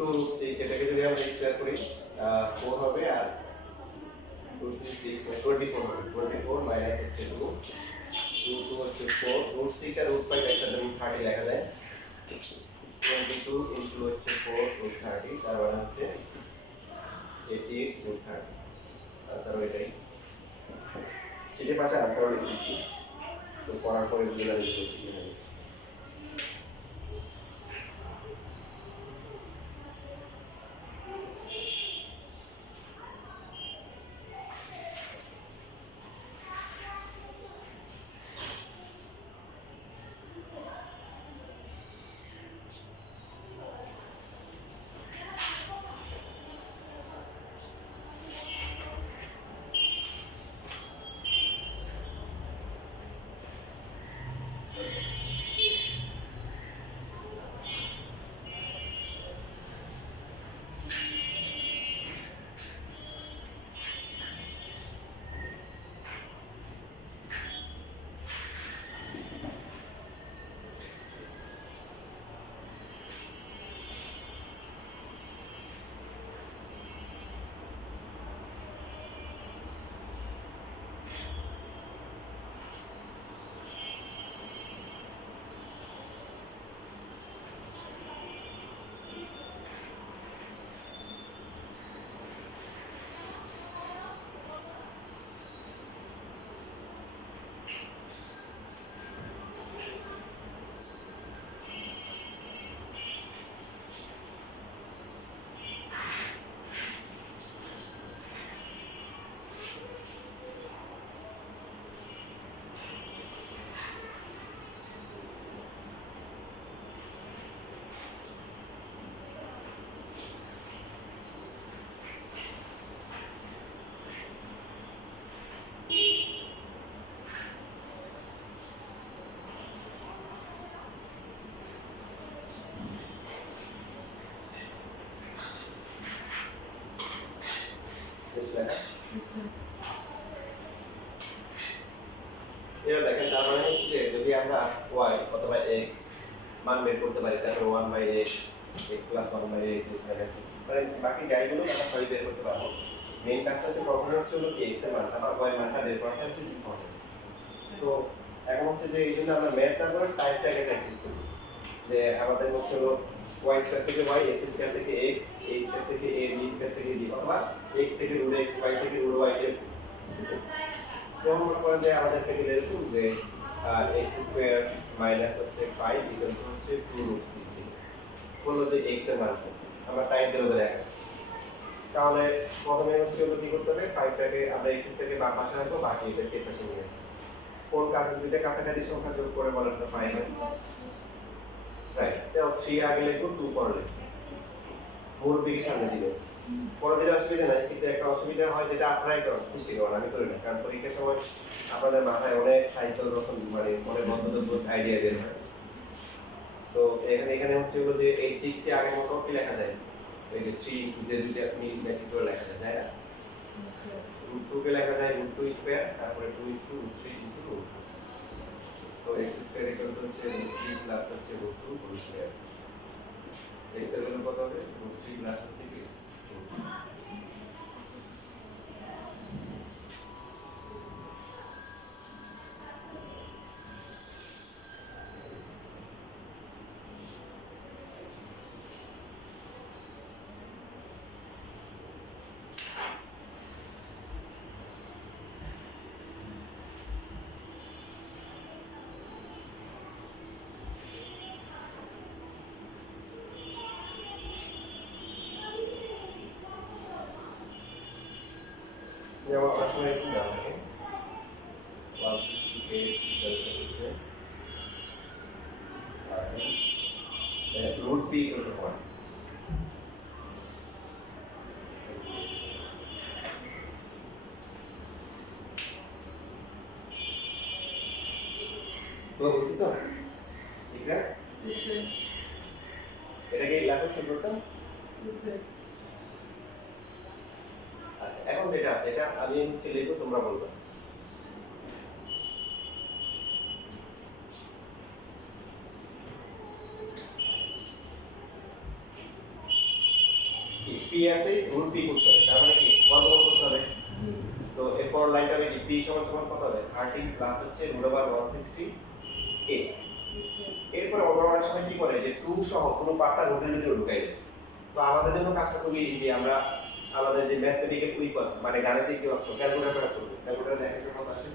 2 6 এটাকে যদি আমরা স্কয়ার করি 4 হবে আর 2 6 6 24 হবে 24 মাইনাস হচ্ছে 2 2 2 হচ্ছে 4 রুট 6 আর রুট 5 একসাথে রুট 30 লেখা যায় 22 ইনটু হচ্ছে 4 রুট 30 তার মানে হচ্ছে 88 রুট 30 আনসার এটাই সেটা পাশে আনসার লিখেছি তো পড়ার পরে বুঝে লিখেছি কিভাবে এবার দেখেন তার মানে হচ্ছে যে যদি আমরা y অথবা x মান বের করতে পারি তাহলে 1/x x + 1/x মানে বাকি যাইগুলো আমরা সবই বের করতে পারবো মেইন কাজটা হচ্ছে প্রথমে হচ্ছে হলো কি x এর মানটা বা y মানটা বের করাটা হচ্ছে ইম্পর্টেন্ট তো এখন হচ্ছে যে এই জন্য আমরা ম্যাথ না করে টাইপটাকে প্র্যাকটিস করি যে আমাদের হচ্ছে হলো y² থেকে y x² থেকে x a² থেকে a b² থেকে b অথবা x থেকে √x y থেকে √y এর যেমন মনে করেন যে আমাদের থেকে এরকম যে x² মাইনাস হচ্ছে 5 ইকুয়াল টু হচ্ছে 2√6 বললো যে x এর মান আমরা টাইপ দিয়ে ধরে রাখি তাহলে প্রথমে হচ্ছে হলো কি করতে হবে 5টাকে আমরা x থেকে বাম পাশে রাখবো বাকি এদেরকে এই পাশে নিয়ে কোন কাছে দুইটা কাছাকাছি সংখ্যা যোগ করে বলেন তো 5 রাইট তো 3 আগে লিখবো 2 পরে লিখবো মুরব্বিকে সামনে দিবে পরে দিলে অসুবিধা নাই কিন্তু একটা অসুবিধা হয় যেটা আপনারাই করেন সৃষ্টি করেন আমি করি না কারণ পরীক্ষার সময় আপনাদের মাথায় অনেক সাহিত্য রচন মানে মনে বন্ধুদের আইডিয়া বের হয় তো এখানে হচ্ছে হলো যে এই 6 কে আগের মতো কি লেখা যায় এই যে 3 যে দুটো আপনি ম্যাচিং করে লেখা যায় তাই না √2 কে লেখা যায় √2 স্কয়ার তারপরে 2 * √3 * √2 তো x² হচ্ছে √3 প্লাস হচ্ছে √2 হোল স্কয়ার x এর ভ্যালু কত হবে √3 প্লাস হচ্ছে কি যেমন প্রশ্ন একটু দাও থাকে 168 হচ্ছে √p = 1 তো বুঝছো ঠিক আছে এটা কি লাগবে সিম্বলটা আচ্ছা এখন যেটা আছে এটা আমি হচ্ছে লিখব তোমরা বলবে পি আছে রুট পি করতে হবে, তার মানে কি বর্গমূল করতে হবে। সো এরপর লাইনটা হবে পি সমান সমান কত হবে 13 প্লাস হচ্ছে রুট ওভার 160 এ। এরপর ওরা অনেক সময় কি করে যে 2 সহ কোনো পার্টটা রুটের ভিতরে ঢুকাই দেয়। তো আমাদের জন্য কাজটা খুবই ইজি, আমরা আমাদের যে ম্যাথমেটিক্যাল উইকন মানে গাণিতিক যে অস্ত্র ক্যালকুলেটর করব, ক্যালকুলেটর দেখেন কত আসে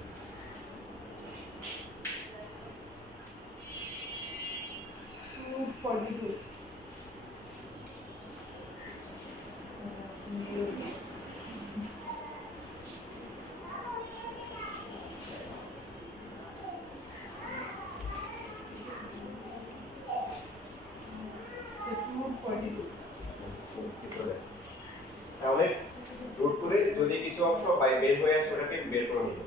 root 42. root 42. তাহলে রুট করে যদি কিছু অংশ বাই বের হয়ে আসে ওটাকে বের করে নিব।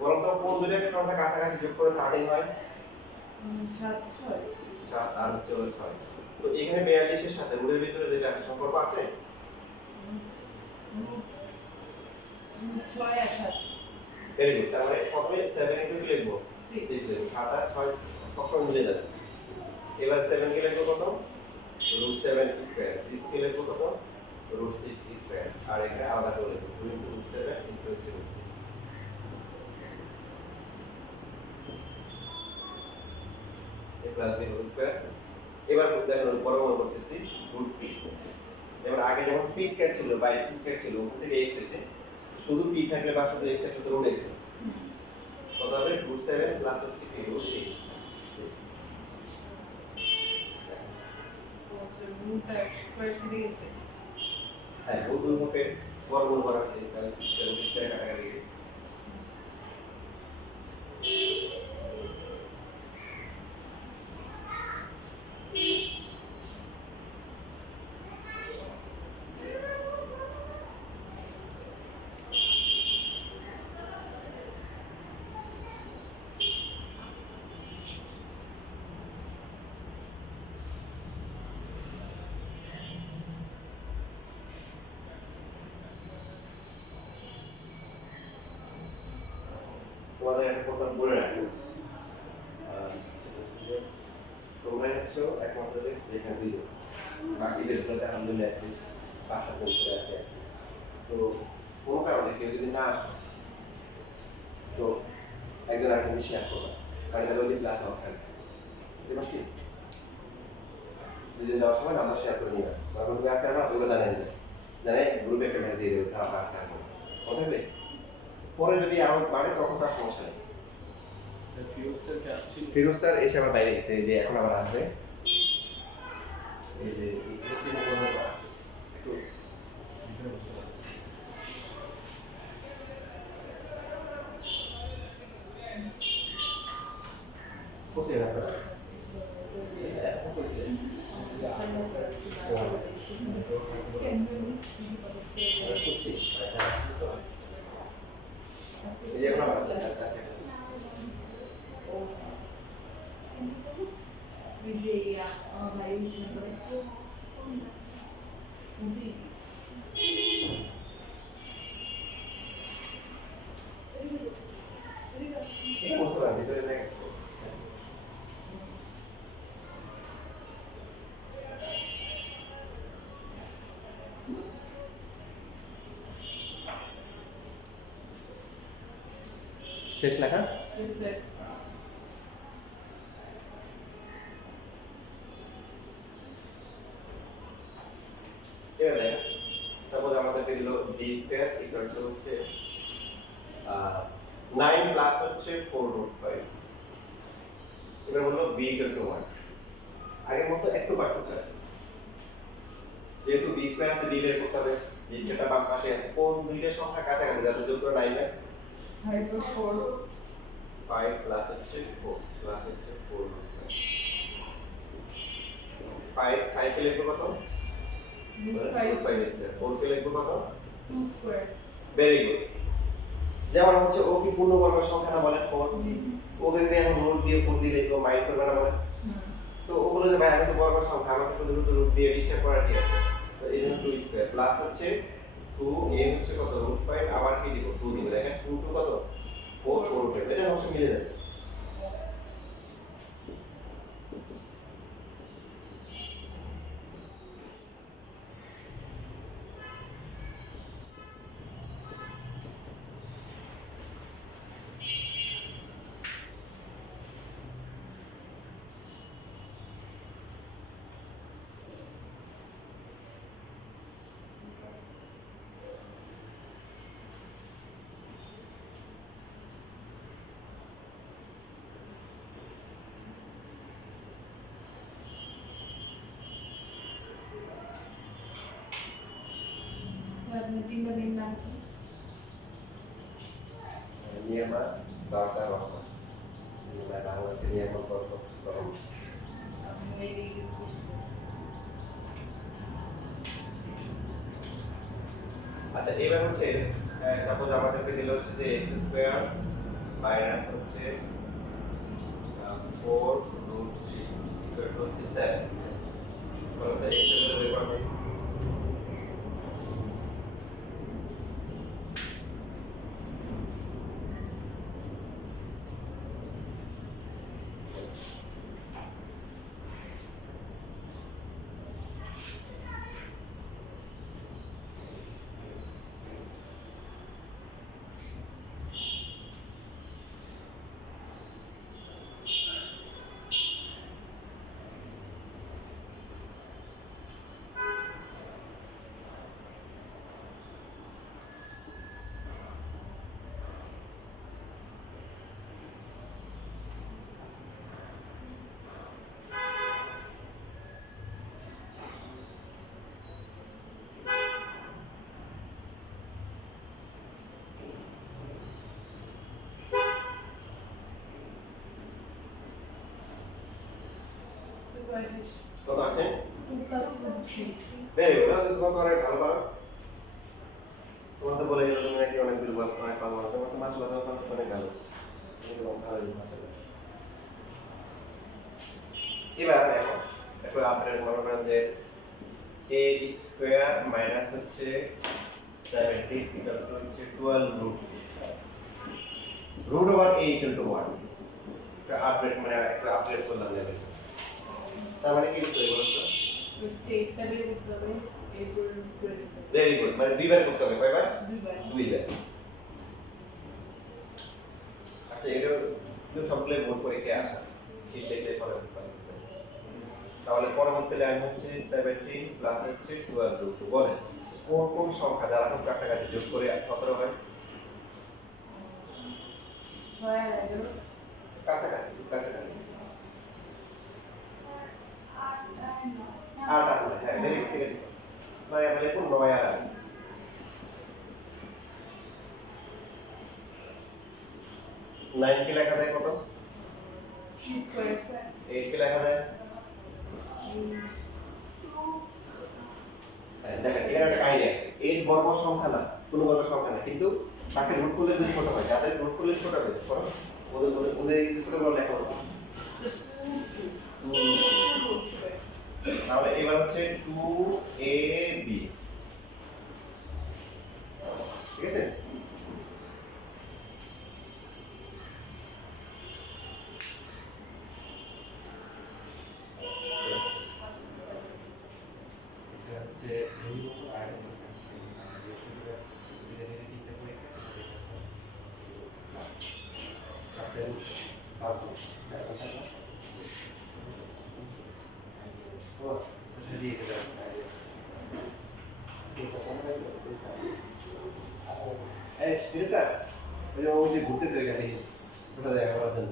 বরং তো কোন দুইটা সংখ্যা কাছাকাছি যোগ করে 13 হয় 7 6. 7 আর হচ্ছে 6। তো এখানে 42 এর সাথে রুটের ভিতরে যেটা আছে সম্পর্ক আছে root 6 আর 7. Very good. তার মানে প্রথমে 7 কে কি লিখবো 6. 6 লিখবো, 7 আর 6 সবসময় মিলে যাবে। এবার 7 কে লিখবো কত রুট 7 স্কয়ার, 6 কে লিখবো কত রুট 6 স্কয়ার, আর এখানে আলাদা করে লিখবো 2 ইনটু রুট 7 ইনটু হচ্ছে রুট 6। এই প্লাস বি হোল স্কয়ার। এবার দেখুন বর্গমূল করতেছি রুট পি। যেমন আগে যেমন পি স্কয়ার ছিল বা এক্স স্কয়ার ছিল ওখান থেকে এক্স এসে শুধু পি থাকলে বা শুধু এক্স থাকলে তো রুট এক্স কত হবে রুট 7 প্লাস হচ্ছে কি রুট 8 root square 3 আছে. হ্যাঁ রুট দুই পক্ষে বর্গমূল করা হয়েছে তাহলে সিস্টেম রুট স্কয়ার কাটাকাটি গেছে। তোমাদের একটা কথা বলে রাখি, তোমরা হচ্ছে একমাত্র যে যেখানে দুইজন বাকি বেসগুলোতে আলহামদুলিল্লাহ অ্যাটলিস্ট পাঁচটা পৌঁছে আছে। তো কোনো কারণে কেউ যদি না আসে তো একজন আরেকজনকে শেয়ার করবে, কারণ তাহলে ওই ক্লাস অফ থাকবে। বুঝতে পারছি? দুজন যাওয়ার সময় নাম্বার শেয়ার করে নিবে, তখন তুমি আজকে আমার ওগুলো জানিয়ে দেবে, জানে গ্রুপে একটা মেসেজ দিয়ে দেবে স্যার আমরা আজকে আসবো, কথা হবে। পরে যদি আরো বাড়ে তখন তার সমস্যা নেই। ফিরোজ স্যার এসে আবার বাইরে গেছে, এই যে এখন আবার আসবে। এই যে এসি মনে আছে একটু কোসে রাখা এত কোসে কোসে এই যে এখন আবার Vijaya, my number. এই কোসে ভিতরে দেখ শেষ লেখা। তারপরে আমাদেরকে দিল বি স্কয়ার ইকুয়াল টু হচ্ছে 9 প্লাস হচ্ছে 4 রুট 5। এবার হলো বি ইকুয়াল টু 1। আগের মতো একটু পার্থক্য আছে, যেহেতু বি স্কয়ার আছে বি বের করতে হবে, বি স্কয়ারটা বাম পাশে আছে, কোন দুইটা সংখ্যা কাছাকাছি যাতে যোগ করে 9 হয় 5 প্লাস হচ্ছে 4 প্লাস হচ্ছে 4 রুট 5 5 কে লিখবো কত 5 স্কয়ার, 4 কে লিখবো কত 2 square. Very good. যেমন হচ্ছে ও কি পূর্ণবর্গ সংখ্যা না বলেন 4, ওকে যদি এখন রুট দিয়ে 4 দিয়ে লিখবো মাইন্ড করবে না বলেন। তো ওগুলো যে ভাই আমি তো বর্গ সংখ্যা, আমাকে শুধু রুট দিয়ে ডিসটার্ব করা ঠিক আছে। তো এই জন্য 2 স্কয়ার প্লাস হচ্ছে 2 এ হচ্ছে কত রুট 5, আবার কি দিব 2 দিব, দেখেন 2 2 কত 4 4 রুট 5, এটা অবশ্যই মিলে যাবে। তিনটা মেয়ের নাম কি? নিয়ামা বারকা রহমান বাংলা হচ্ছে নিয়ামা বরকত রহমান। আমি মেয়েরই ইউজ করছি। আচ্ছা এবার হচ্ছে সাপোজ আমাদেরকে দিল হচ্ছে যে x স্কয়ার মাইনাস হচ্ছে 4 রুট 3 ইকুয়াল টু হচ্ছে 7 বলো তো x এর ভ্যালু বের করতে কত আসছে 2 plus root 3. ভেরি গুড তাহলে তোমার তো অনেক ভালো পারো তোমার তো বলে গেল তুমি নাকি অনেক দুর্বল অনেক ভালো পারো তোমার তো মাছ ভালো পারো অনেক ভালো তুমি তো ভালো আসলে এবার দেখো এরপর আপনার মনে করেন যে a স্কয়ার মাইনাস হচ্ছে 17 ইকুয়াল টু হচ্ছে 12 root root over a equal to 1 এটা আপডেট মানে একটা আপডেট করলাম লেভেল তার মানে কি লিখতে হবে বলতো স্টেটটা দিয়ে করতে হবে, এরপর করে দিতে হবে। ভেরি গুড মানে দুইবার করতে হবে কয়বার দুইবার। দুইবার আচ্ছা এটা কিন্তু সবগুলো বোর্ড পরীক্ষায় আসা ঠিক দেখলে পরে তাহলে পরবর্তী লাইন হচ্ছে 17 প্লাস হচ্ছে 12 রুট বলেন কোন কোন সংখ্যা দ্বারা খুব কাছাকাছি যোগ করে কত হয় 6 আর 11 কাছাকাছি খুব কাছাকাছি 8 আর 9 হ্যাঁ ভেরি ঠিক আছে মানে আমরা লিখুন 9 আর 8 9 কে লেখা যায় কত 3 square 8 কে লেখা যায় দেখেন এর একটা কাহিনী আছে 8 বর্গ সংখ্যা না কোনো বর্গ সংখ্যা না কিন্তু তাকে রুট করলে যদি ছোট হয় যাদের রুট করলে ছোট হবে করো ওদের ওদের ওদের কিন্তু ছোট বড় লেখা হচ্ছে তাহলে এবার হচ্ছে 2ab ঠিক আছে স্যার ওই যে ঘুরতেছে এখানে কোথা দেখা করার জন্য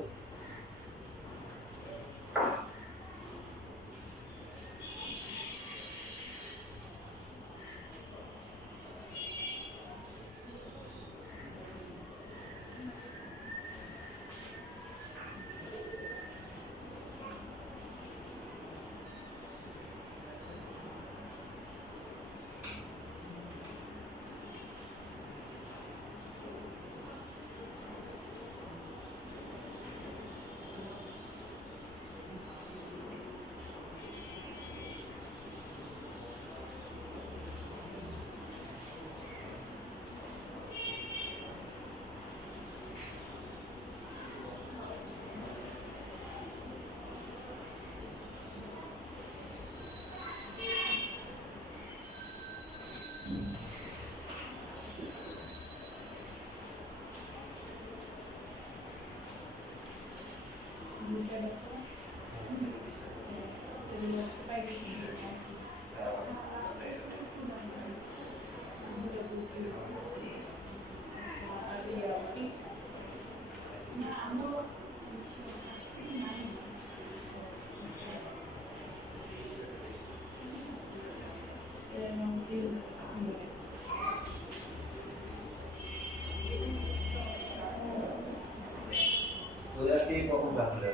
ক্লাস হলে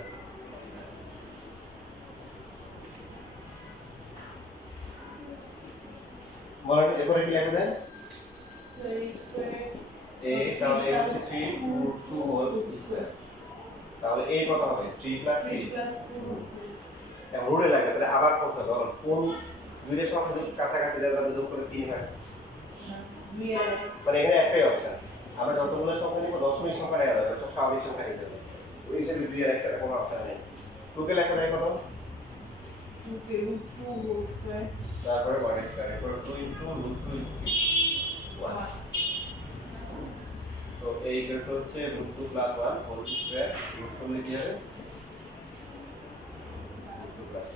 বলেন এরপরে কি লেখা যায় So a square x তাহলে হচ্ছে 3 root 2 হোল স্কয়ার তাহলে a কত হবে 3 প্লাস 3 3 plus 2. এখন রুটে লাগে তাহলে আবার কত হবে বলুন কোন দুইয়ের সংখ্যা যদি কাছাকাছি যায় তাহলে যোগ করে 3 হয় Here. মানে এখানে একটাই অপশন আমরা যতগুলো সংখ্যা নিব দশমিক সংখ্যা নেওয়া যাবে সব স্বাভাবিক সংখ্যা নিতে হবে ওই হিসেবে 2 আর x এর কোনো অপশন নেই 2 কে লেখা যায় কত 2 root 2 whole square. তারপরে 1 স্কয়ার এরপর 2 ইনটু রুট 2 ইনটু 1 1. তো এই ইকুয়ালটা হচ্ছে root 2 plus 1 whole square root করলে কি হবে রুট 2 প্লাস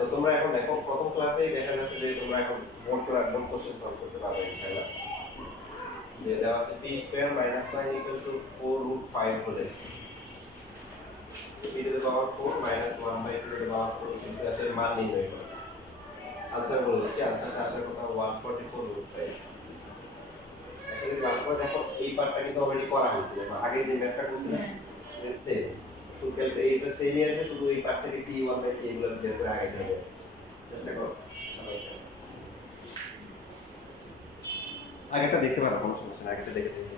তো তোমরা এখন দেখো প্রথম ক্লাসেই দেখা যাচ্ছে যে তোমরা এখন বোর্ড কোশ্চেন সলভ করতে পারবে ইনশাআল্লাহ যে দেওয়া আছে p square minus 9 equal to 4 root 5 হলে p to the power 4 minus 1 by 2 to the power 4 কিন্তু এর মান নির্ণয় করো আনসার বলে দিচ্ছি আনসারটা আসলে কোথাও 144 রুট 5 এটা যদি ভালো করে দেখো এই পার্টটা কিন্তু অলরেডি করা হয়েছে বা আগে যে ম্যাথটা করছিলাম সেম শুধু এইটা সেমই আসবে শুধু এই পার্ট থেকে p1 বাই p এগুলো বের করে আগে যাবে চেষ্টা করো আগেরটা দেখতে পারো কোনো সমস্যা নেই আগেরটা দেখে দেখে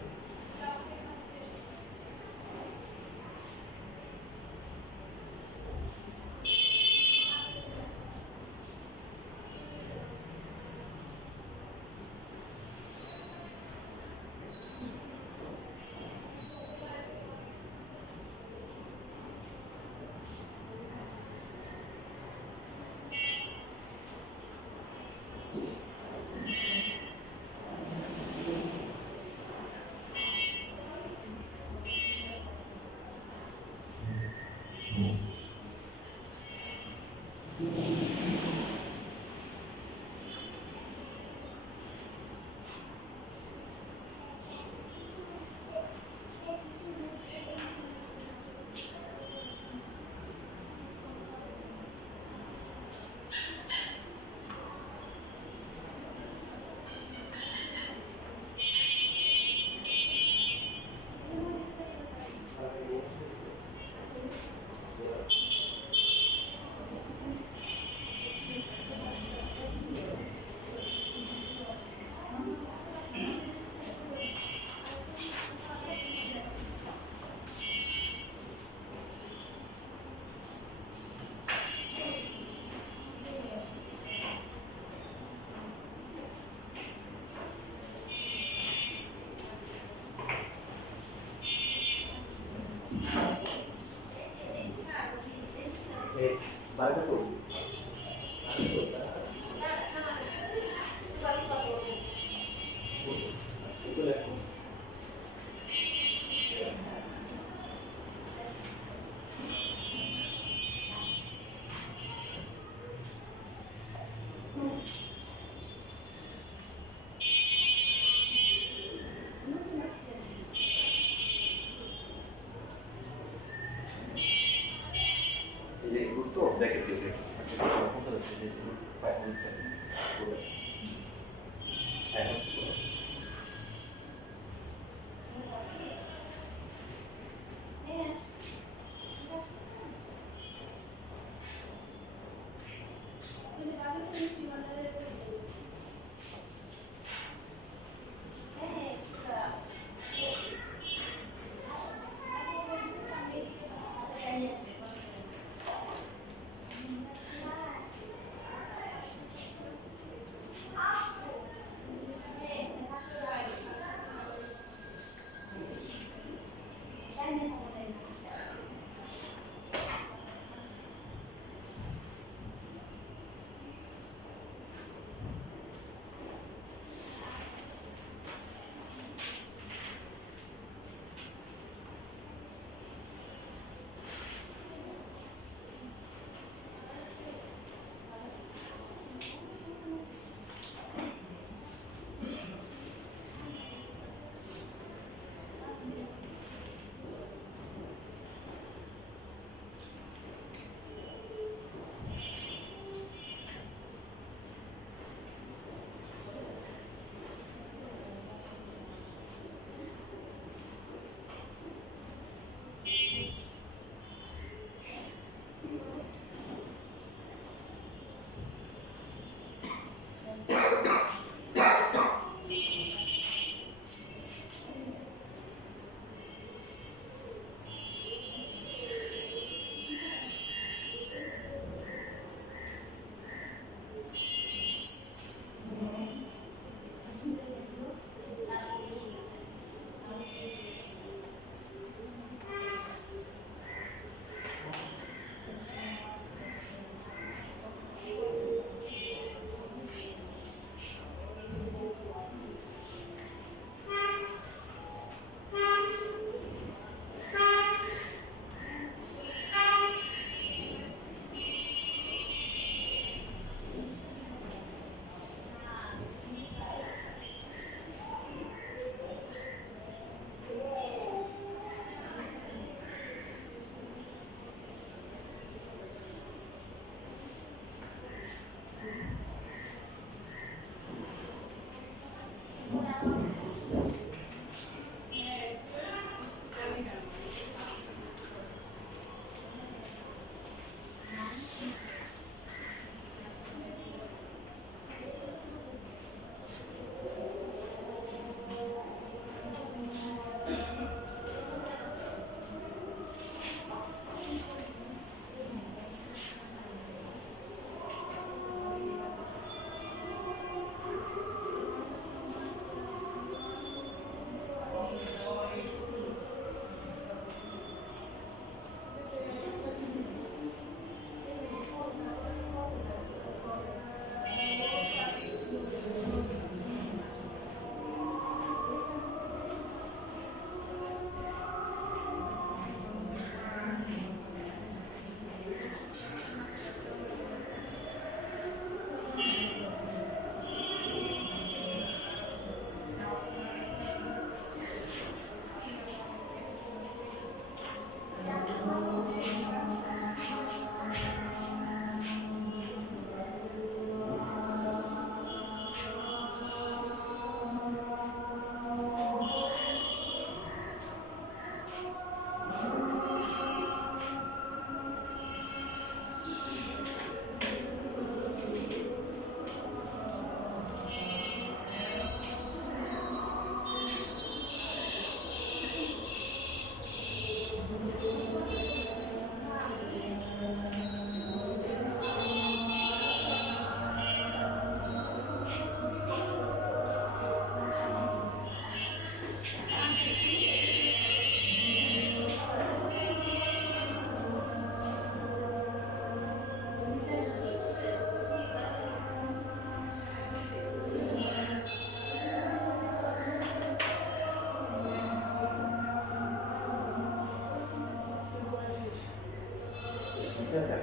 বুঝছেন স্যার?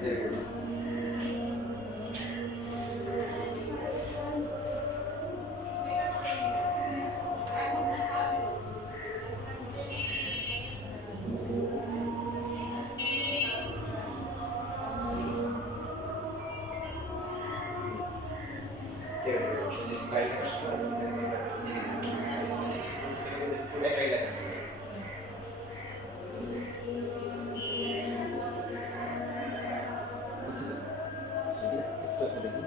যে করি। ঠিক আছে, এই যে লাইট আসছে, একাই লেখা। বুঝছেন? একটু একটা দেখুন।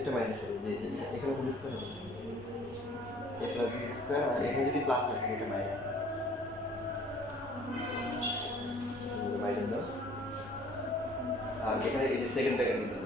এটা মাইনাস যে এখানে পুলিশ করে এ প্লাস বি স্কোয়ার আর এখানে যদি প্লাস হয় এটা মাইনাস মাইনাস দাও আর এখানে এই যে সেকেন্ড ব্র্যাকেট দিতে